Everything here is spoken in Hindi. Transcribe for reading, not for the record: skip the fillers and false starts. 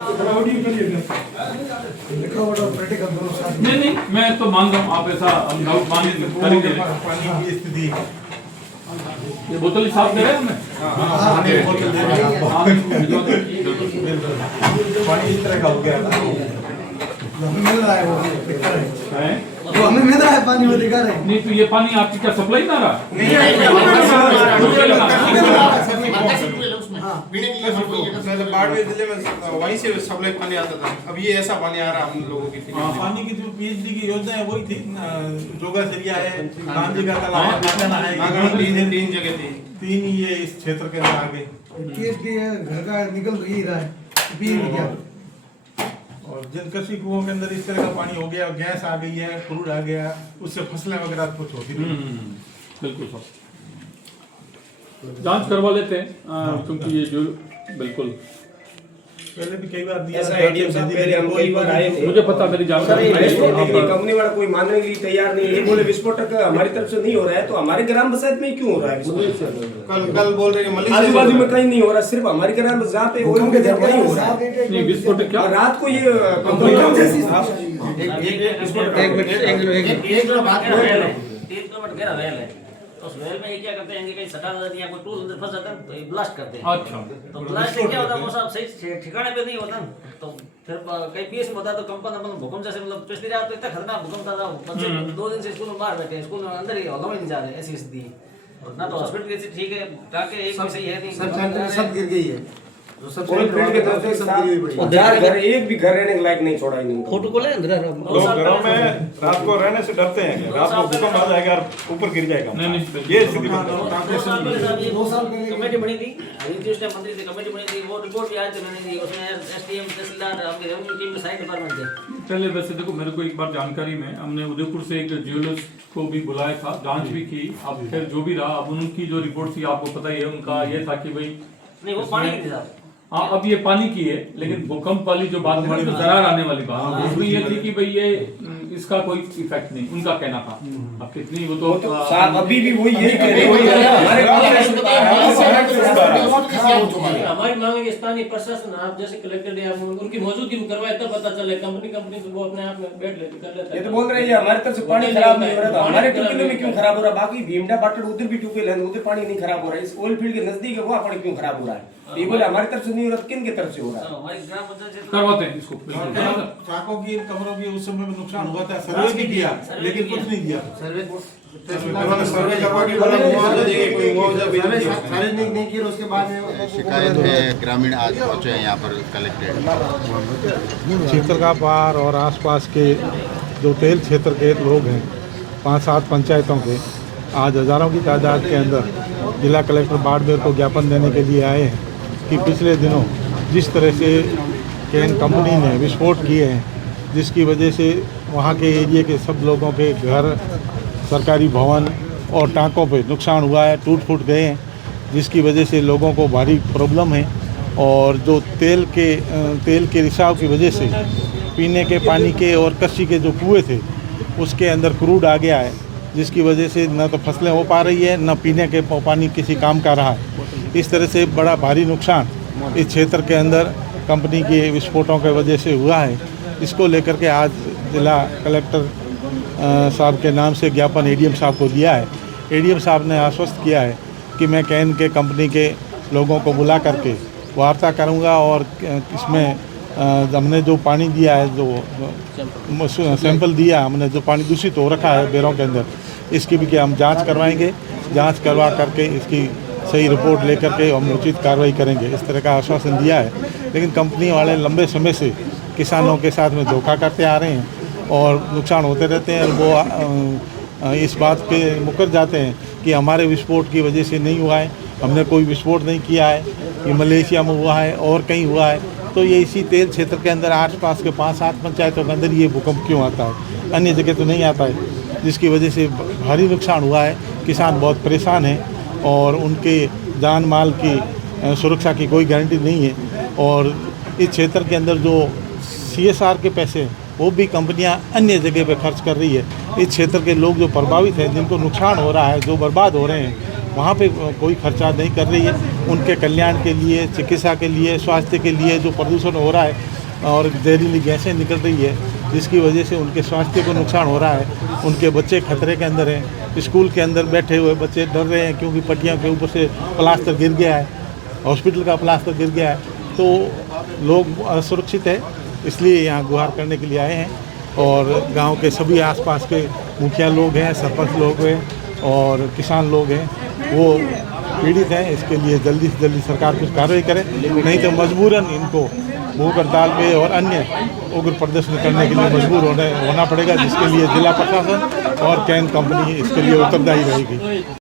नहीं नहीं, मैं तो मान रहा हूँ आप ऐसा हम डाउट मान करेंगे। पानी की स्थिति ये बोतल ही साफ दे रहे हैं हमें। पानी इस तरह का हो गया ना, मिल रहा है वो हैं? वो हमें मिल रहा है पानी वो दिखा रहे हैं। नहीं तो ये पानी आपकी क्या सप्लाई ना रहा? बाड़मेर जिले में वहीं से सप्लाई पानी आता था। अब ये ऐसा पानी आ रहा है हम लोगों की। पानी की जो पीएचडी की योजना है वही थी, जोगा सरिया है, गांधी का तालाब है, तीन जगह थी। तीन ही ये इस क्षेत्र के अंदर आगे। पीएचडी है घर का निकल ही रहा है, पी नहीं क्या। और जिन कृषि कुओं के अंदर इस तरह का पानी हो गया, गैस आ गई है, क्रूड आ गया, उससे फसलें वगैरह कुछ होती नहीं। बिल्कुल सर, जांच करवा लेते हैं क्योंकि ये जो बिल्कुल पहले भी कई बार दिया ऐसा एडीएम साहब पहले हम कई बार आए थे। मुझे पता, मेरी जानकारी कंपनी वाला कोई मानने के लिए तैयार नहीं है, बोले विस्फोटक हमारी तरफ से नहीं हो रहा है, तो हमारे ग्राम पंचायत में क्यों हो रहा है विस्फोटक? कल बोल रहे हैं आजू बाजू में कहीं नहीं हो रहा, सिर्फ हमारी ग्राम जहाँ पे ओइल के जगह ही हो रहा है। नहीं विस्फोटक क्या रात को ये कंपनी उस वेल में ये क्या करते हैं कि कहीं सटा जाती है, कोई टूल अंदर फंस जाता है तो ये ब्लास्ट करते हैं। अच्छा, तो ब्लास्ट से क्या होता है वो सब सही ठिकाने पे नहीं होता, तो फिर कई पीएस में होता है तो कंपन मतलब भूकंप जैसे मतलब पिछली रात तो इतना खतरनाक भूकंप था, बच्चे 2 दिन से स्कूल में बाहर बैठे हैं, स्कूल में अंदर ही हवा में नहीं जा रहे, ऐसी स्थिति है। ना तो हॉस्पिटल की ठीक है, टाके एक भी सही है नहीं, सब गिर गई है। ओइल फील्ड के तरफ से घर एक भी घर रहने के लायक नहीं छोड़ा इन्होंने। फोटो को ले अंदर लोग घरों में रात को रहने से डरते हैं कि रात को भूकंप आ जाएगा और ऊपर गिर जाएगा। नहीं नहीं ये स्थिति बन रही है। कमेटी बनी थी, मंत्री से कमेटी बनी थी, वो रिपोर्ट भी आज तक बनी थी, उसमें एसडीएम तहसीलदार आपके रेवेन्यू टीम में साइड डिपार्टमेंट थे। पहले वैसे देखो, मेरे को एक बार जानकारी में हमने उदयपुर से एक ज्वेलर्स को भी बुलाया था, जांच भी की। अब खैर जो भी रहा, अब उनकी जो रिपोर्ट थी आपको पता ही है, उनका ये था कि भाई नहीं वो पानी की थी साहब। हाँ अब ये पानी की है, लेकिन भूकंप वाली जो बात है, दरार आने वाली बात, उसमें ये थी कि भाई ये इसका कोई इफेक्ट नहीं, उनका कहना था। अब कितनी वो तो साहब अभी भी वही यही कह रहे हैं, हमारी मांग है कि स्थानीय प्रशासन आप जैसे कलेक्टर या उनकी मौजूदगी में करवाए तब पता चले। कंपनी तो वो अपने आप में बैठ लेते कर लेते ये तो बोल रहे हैं हमारी तरफ से पानी खराब नहीं हो रहा, तो हमारे ट्यूबवेल में क्यों खराब हो रहा? बाकी भीमडा पाटड़ उधर भी ट्यूबवेल है, उधर पानी नहीं खराब हो रहा है, इस ऑयल फील्ड के नजदीक है, वहाँ पानी क्यों खराब हो रहा है? ये बोले हमारी तरफ से नहीं हो रहा, किन की तरफ से हो रहा है? हमारी ग्राम पंचायत करवाते हैं इसको। ट्रकों की, कमरों की उस समय में नुकसान हुआ था, सर्वे भी किया लेकिन कुछ नहीं दिया। सर्वे करवा के बोला मुआवजा देंगे, कोई मुआवजा भी नहीं दिया। नहीं किया उसके बाद में शिकायत है, ग्रामीण आज पहुंचे हैं यहाँ पर कलेक्टेड। चित्रकापार और आसपास के जो तेल क्षेत्र के लोग हैं, 5-7 पंचायतों के, आज हजारों की तादाद के अंदर जिला कलेक्टर बाड़मेर को ज्ञापन देने के लिए आए हैं कि पिछले दिनों जिस तरह से कैन कंपनी ने विस्फोट किए हैं, जिसकी वजह से वहाँ के एरिया के सब लोगों के घर, सरकारी भवन और टाँकों पे नुकसान हुआ है, टूट फूट गए हैं, जिसकी वजह से लोगों को भारी प्रॉब्लम है। और जो तेल के रिसाव की वजह से पीने के पानी के और कृषि के जो कुएँ थे उसके अंदर क्रूड आ गया है, जिसकी वजह से न तो फसलें हो पा रही है, न पीने के पानी किसी काम का रहा है। इस तरह से बड़ा भारी नुकसान इस क्षेत्र के अंदर कंपनी के विस्फोटों की वजह से हुआ है। इसको लेकर के आज जिला कलेक्टर साहब के नाम से ज्ञापन एडीएम साहब को दिया है। एडीएम साहब ने आश्वस्त किया है कि मैं कैन के कंपनी के लोगों को बुला करके वार्ता करूंगा और इसमें हमने जो पानी दिया है, जो सैंपल दिया हमने, जो पानी दूषित हो रखा है बैरों के अंदर, इसकी भी हम जांच करवाएंगे। जांच करवा करके इसकी सही रिपोर्ट लेकर के हम उचित कार्रवाई करेंगे, इस तरह का आश्वासन दिया है। लेकिन कंपनी वाले लंबे समय से किसानों के साथ में धोखा करते आ रहे हैं और नुकसान होते रहते हैं। वो इस बात पे मुकर जाते हैं कि हमारे विस्फोट की वजह से नहीं हुआ है, हमने कोई विस्फोट नहीं किया है, ये मलेशिया में हुआ है और कहीं हुआ है। तो ये इसी तेल क्षेत्र के अंदर आसपास के 5-7 पंचायतों के अंदर ये भूकंप क्यों आता है, अन्य जगह तो नहीं आता है, जिसकी वजह से भारी नुकसान हुआ है। किसान बहुत परेशान हैं और उनके जान माल की सुरक्षा की कोई गारंटी नहीं है। और इस क्षेत्र के अंदर जो CSR के पैसे वो भी कंपनियां अन्य जगह पे खर्च कर रही है। इस क्षेत्र के लोग जो प्रभावित हैं, जिनको नुकसान हो रहा है, जो बर्बाद हो रहे हैं, वहाँ पे कोई खर्चा नहीं कर रही है। उनके कल्याण के लिए, चिकित्सा के लिए, स्वास्थ्य के लिए जो प्रदूषण हो रहा है और जहरीली गैसें निकल रही है, जिसकी वजह से उनके स्वास्थ्य को नुकसान हो रहा है, उनके बच्चे खतरे के अंदर हैं। स्कूल के अंदर बैठे हुए बच्चे डर रहे हैं क्योंकि पट्टियों के ऊपर से प्लास्टर गिर गया है, हॉस्पिटल का प्लास्टर गिर गया है, तो लोग असुरक्षित है। इसलिए यहाँ गुहार करने के लिए आए हैं और गांव के सभी आसपास के मुखिया लोग हैं, सरपंच लोग हैं और किसान लोग हैं, वो पीड़ित हैं। इसके लिए जल्दी से जल्दी सरकार कुछ कार्रवाई करे, नहीं तो मजबूरन इनको भूख हड़ताल पे और अन्य उग्र प्रदर्शन करने के लिए मजबूर होना पड़ेगा, जिसके लिए जिला प्रशासन और कैन कंपनी इसके लिए उत्तरदायी रहेगी।